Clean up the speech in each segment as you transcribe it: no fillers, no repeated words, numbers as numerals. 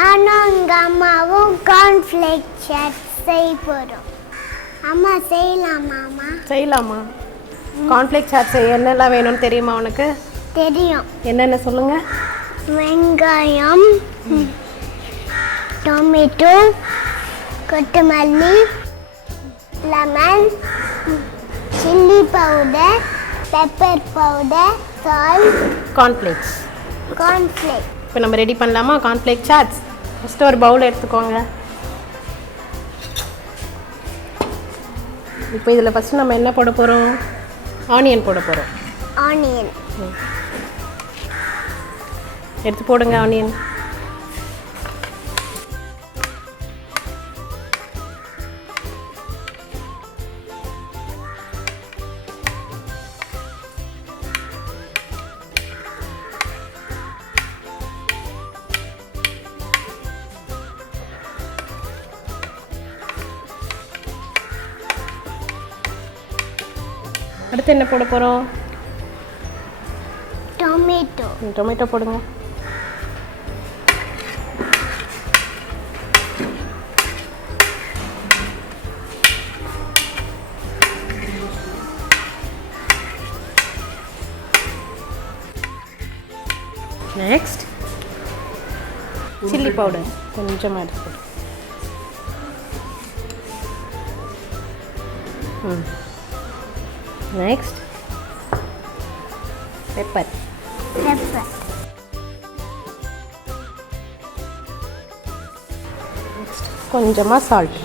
நானும் எங்கள் அம்மாவும் கார்ன்ஃப்ளேக் சாட் செய்ய போகிறோம். அம்மா செய்யலாமா? செய்யலாமா? கார்ன்ஃப்ளேக் சாட் செய்ய என்னெல்லாம் வேணும்னு தெரியுமா உனக்கு? தெரியும். என்னென்ன சொல்லுங்க. வெங்காயம், டொமேட்டோ, கொத்தமல்லி, lemon, chilli powder, pepper powder, salt, cornflakes. இப்போ நம்ம ரெடி பண்ணலாமா கார்ன்ஃப்ளேக் சாட்ஸ்? ஃபஸ்ட்டு ஒரு பவுல் எடுத்துக்கோங்க. இப்போ இதில் ஃபஸ்ட்டு நம்ம என்ன போட போகிறோம்? ஆனியன் போட போகிறோம். ஆனியன் எடுத்து போடுங்க. ஆனியன் அடுத்து என்ன போட போகிறோம்? டொமேட்டோ போடுங்க. நெக்ஸ்ட் சில்லி பவுடர் கொஞ்சமாக எடுத்து நெக்ஸ்ட் பெப்பர். நெக்ஸ்ட் கொஞ்சமாக சால்ட்.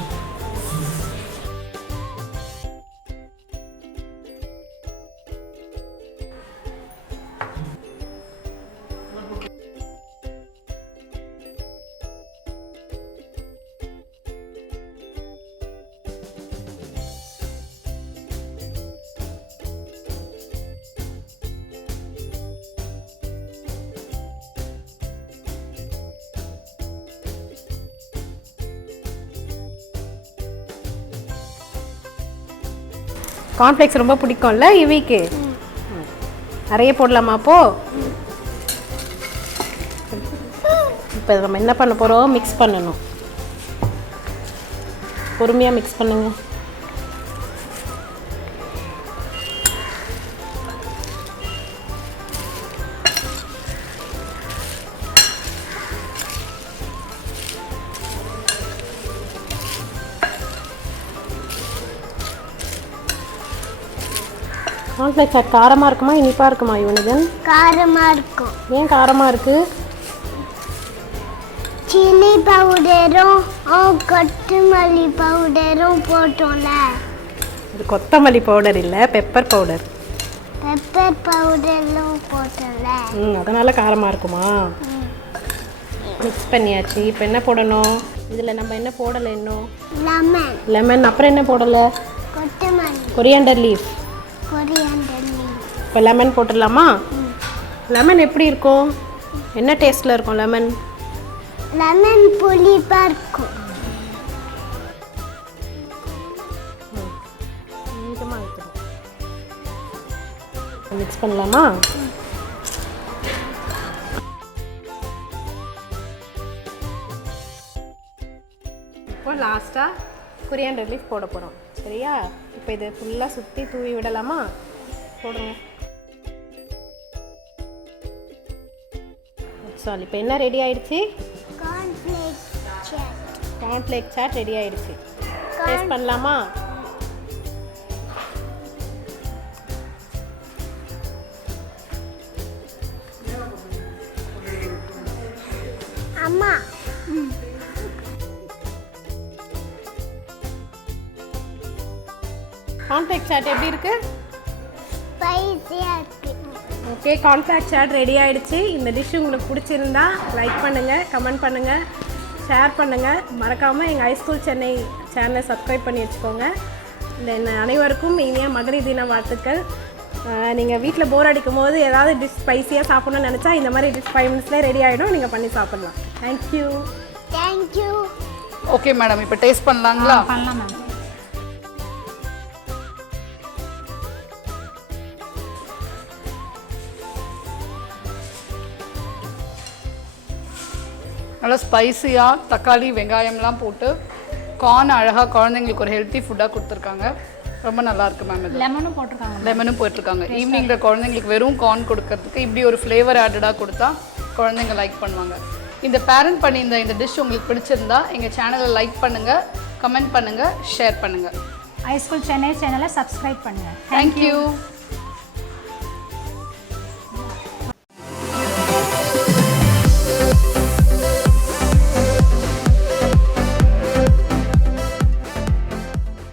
கார்ன்ஃப்ளேக்ஸ் ரொம்ப பிடிக்கும்ல இவிக்கு? நிறைய போடலாமா அப்போ? இப்போ நம்ம என்ன பண்ண போகிறோம்? மிக்ஸ் பண்ணணும். பொறுமையாக மிக்ஸ் பண்ணுங்க. கார்ன்ஃப்ளேக்ஸ் சாட் காரமாக இருக்குமா இனிப்பாக இருக்குமா யுவனிதன்? காரமாக இருக்கும். ஏன் காரமாக இருக்குது? சில்லி பவுடரும் கொத்தமல்லி பவுடரும் போட்டோம்ல. இது கொத்தமல்லி பவுடர் இல்லை, பெப்பர் பவுடர். பெப்பர் பவுடரும் போட்டோம்ல. அதனால் காரமாக இருக்குமா? மிக்ஸ் பண்ணியாச்சு. இப்போ என்ன போடணும்? இதில் நம்ம என்ன போடலை இன்னும்? லெமன். அப்புறம் என்ன போடலை? கொத்தமல்லி, கொரியாண்டர் லீஃப். இப்போ லெமன் போட்டுடலாமா? லெமன் எப்படி இருக்கும்? என்ன டேஸ்ட்டில் இருக்கும் லெமன்? லெமன் புளிப்பாக இருக்கும். மிக்ஸ் பண்ணலாமா? இப்போ லாஸ்ட்டாக கொரியாண்டர் லீஃப் போட போகிறோம். சரியா? இப்போ இதை ஃபுல்லாக சுற்றி தூவி விடலாமா? போடுங்க. சாரி, இப்போ என்ன ரெடி ஆயிடுச்சு? கார்ன்ஃப்ளேக் சாட் ரெடி ஆயிடுச்சு. டேஸ்ட் பண்ணலாமா? அம்மா கார்ன்ஃப்ளேக் சாட் எப்படி இருக்கு? ஸ்பைசியாக இருக்கு. ஓகே, கார்ன்ஃப்ளேக் சாட் ரெடி ஆயிடுச்சு. இந்த டிஷ் உங்களுக்கு பிடிச்சிருந்தா லைக் பண்ணுங்கள், கமெண்ட் பண்ணுங்கள், ஷேர் பண்ணுங்கள். மறக்காமல் எங்கள் ஐஸ்கூல் சென்னை சேனலை சப்ஸ்கிரைப் பண்ணி வச்சுக்கோங்க. தென் அனைவருக்கும் இனிய மகளிர் தின வாழ்த்துக்கள். நீங்கள் வீட்டில் போர் அடிக்கும் போது ஏதாவது டிஷ் ஸ்பைஸியாக சாப்பிட்ணுன்னு நினச்சா இந்த மாதிரி டிஷ் 5 மினிட்ஸ்லேயே ரெடி ஆகிடும். நீங்கள் பண்ணி சாப்பிட்லாம். தேங்க்யூ. ஓகே மேடம், இப்போ டேஸ்ட் பண்ணலாங்களா? பண்ணலாம் மேம். நல்லா ஸ்பைசியாக தக்காளி வெங்காயம்லாம் போட்டு கார்ன் அழகாக குழந்தைங்களுக்கு ஒரு ஹெல்த்தி ஃபுட்டாக கொடுத்துருக்காங்க. ரொம்ப நல்லா இருக்கு மேம். இது லெமனும் போட்டிருக்காங்க. லெமனும் போட்டிருக்காங்க. ஈவினிங்கில் குழந்தைங்களுக்கு வெறும் கார்ன் கொடுக்கறதுக்கு இப்படி ஒரு ஃப்ளேவர் ஆடடாக கொடுத்தா குழந்தைங்க லைக் பண்ணுவாங்க. இந்த பேரண்ட் பண்ணியிருந்த இந்த டிஷ் உங்களுக்கு பிடிச்சிருந்தா எங்கள் சேனலை லைக் பண்ணுங்கள், கமெண்ட் பண்ணுங்கள், ஷேர் பண்ணுங்கள். iSchool Chennai சேனலை சப்ஸ்கிரைப் பண்ணுங்கள். தேங்க்யூ.